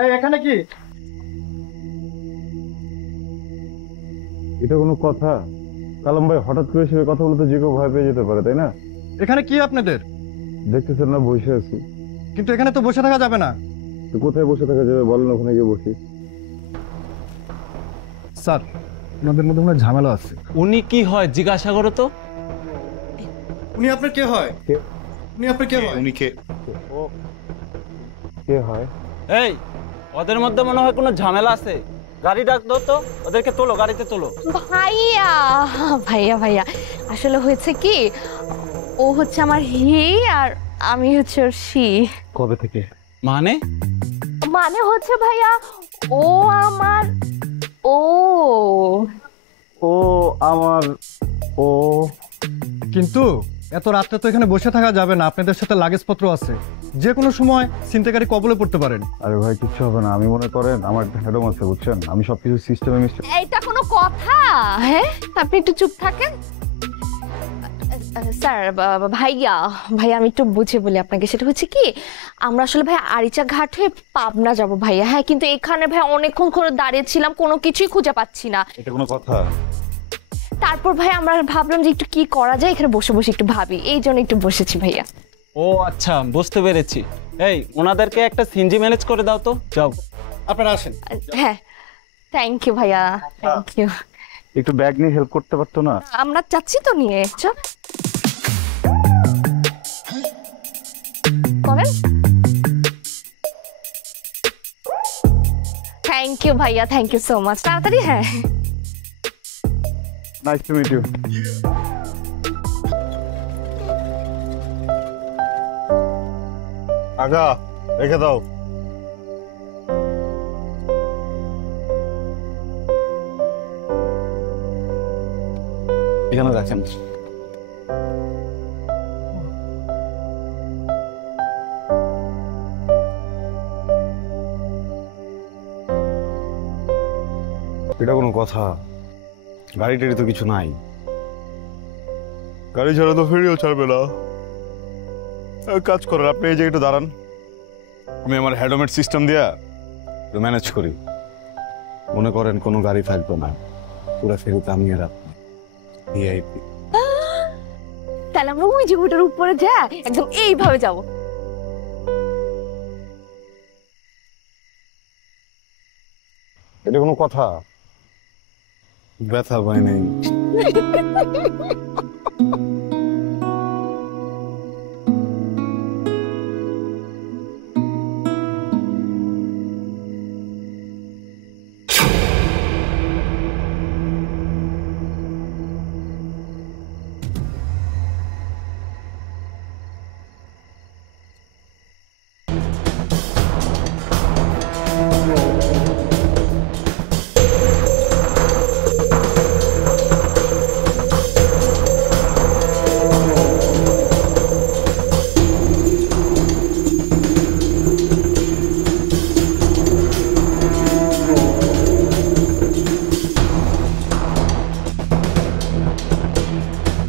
এই এখানে কি? এটা কোনো কথা? কালাম ভাই হঠাৎ করে সে কথা বলতে যে কেউ ভয় পেয়ে যেতে পারে, তাই না? এখানে কি আপনাদের? দেখতেছেন না বসে আছি। কিন্তু এখানে তো বসে থাকা যাবে না। তো কোথায় বসে থাকা যাবে বলেন, ওখানে গিয়ে বসি। স্যার, ওনাদের মধ্যে মনে হয় ঝামেলা আছে। উনি কি হয় জিজ্ঞাসা করো তো। উনি আপনার কে হয়? কে? উনি আপনার কে হয়? উনি কে? ও কে হয়? এই ওদের মধ্যে মনে হয় কোনো ঝামেলা আছে। গাড়ি ডাক দাও তো, ওদেরকে তোলো, গাড়িতে তোলো। ভাইয়া ভাইয়া ভাইয়া আসলে হয়েছে কি, ও হচ্ছে আমার হি আর আমি হচ্ছে ওর শি। কবে থেকে? মানে মানে হচ্ছে ভাইয়া ও আমার ও ও আমার ও কিন্তু এত রাত্রে তো এখানে বসে থাকা যাবে না, আপনাদের সাথে লাগেজপত্র আছে, যে কোনো সময় ছিনতাইকারী কবলে পড়তে পারেন। আরে ভাই কিচ্ছু হবে না, আমি মনে করেন আমার একটা হ্যাডম আছে বুঝছেন, আমি সবকিছু সিস্টেমে মিস্টেম। এইটা কোনো কথা? হ্যাঁ, আপনি একটু চুপ থাকেন। স্যার ভাইয়া ভাইয়া আমি একটু বুঝে বলি আপনাকে, সেটা হচ্ছে কি, আমরা আসলে ভাই আরিচা ঘাট হয়ে পাবনা যাব ভাইয়া। হ্যাঁ, কিন্তু এখানে ভাই অনেকক্ষণ করে দাঁড়িয়েছিলাম, কোনো কিছুই খুঁজে পাচ্ছি না। এটা কোনো কথা? তারপর ভাই আমরা ভাবলাম যে একটু কি করা যায়, এখানে বসে বসে একটু ভাবি, এই জন্য একটু বসেছি ভাইয়া। ও আচ্ছা, বুঝতে পেরেছি। এই ওনাদেরকে একটা সিনজি ম্যানেজ করে দাও তো, যাও। আপনারা আসেন। হ্যাঁ, থ্যাংক ইউ ভাইয়া, থ্যাংক ইউ। একটু ব্যাগ নিয়ে হেল্প করতে পারতো না? আমরা যাচ্ছি তো নিয়ে, চল করেন। থ্যাংক ইউ ভাইয়া, থ্যাংক ইউ সো মাচ, তাড়াতাড়ি। হ্যাঁ নাইস টু মিট ইউ। আগা রেখে দাও। এখানে রাখেন। এটা কোনো কথা? গাড়ি টাড়ি তো কিছু নাই। গাড়ি ছাড়া তো ফেরিও ছাড়বে না। এক কাজ করেন, আপনি এই যে একটু দাঁড়ান, আমি আমার হ্যাডোমেট সিস্টেম দিয়া একটু ম্যানেজ করি। মনে করেন কোনো গাড়ি ফেলতো না, পুরো ফেরিতে আমি আর আপনি ভিআইপি। তাহলে আমরা ওই জমিটার উপরে যা একদম এইভাবে যাব। এটা কোনো কথা? ব্যথা পাই নাই।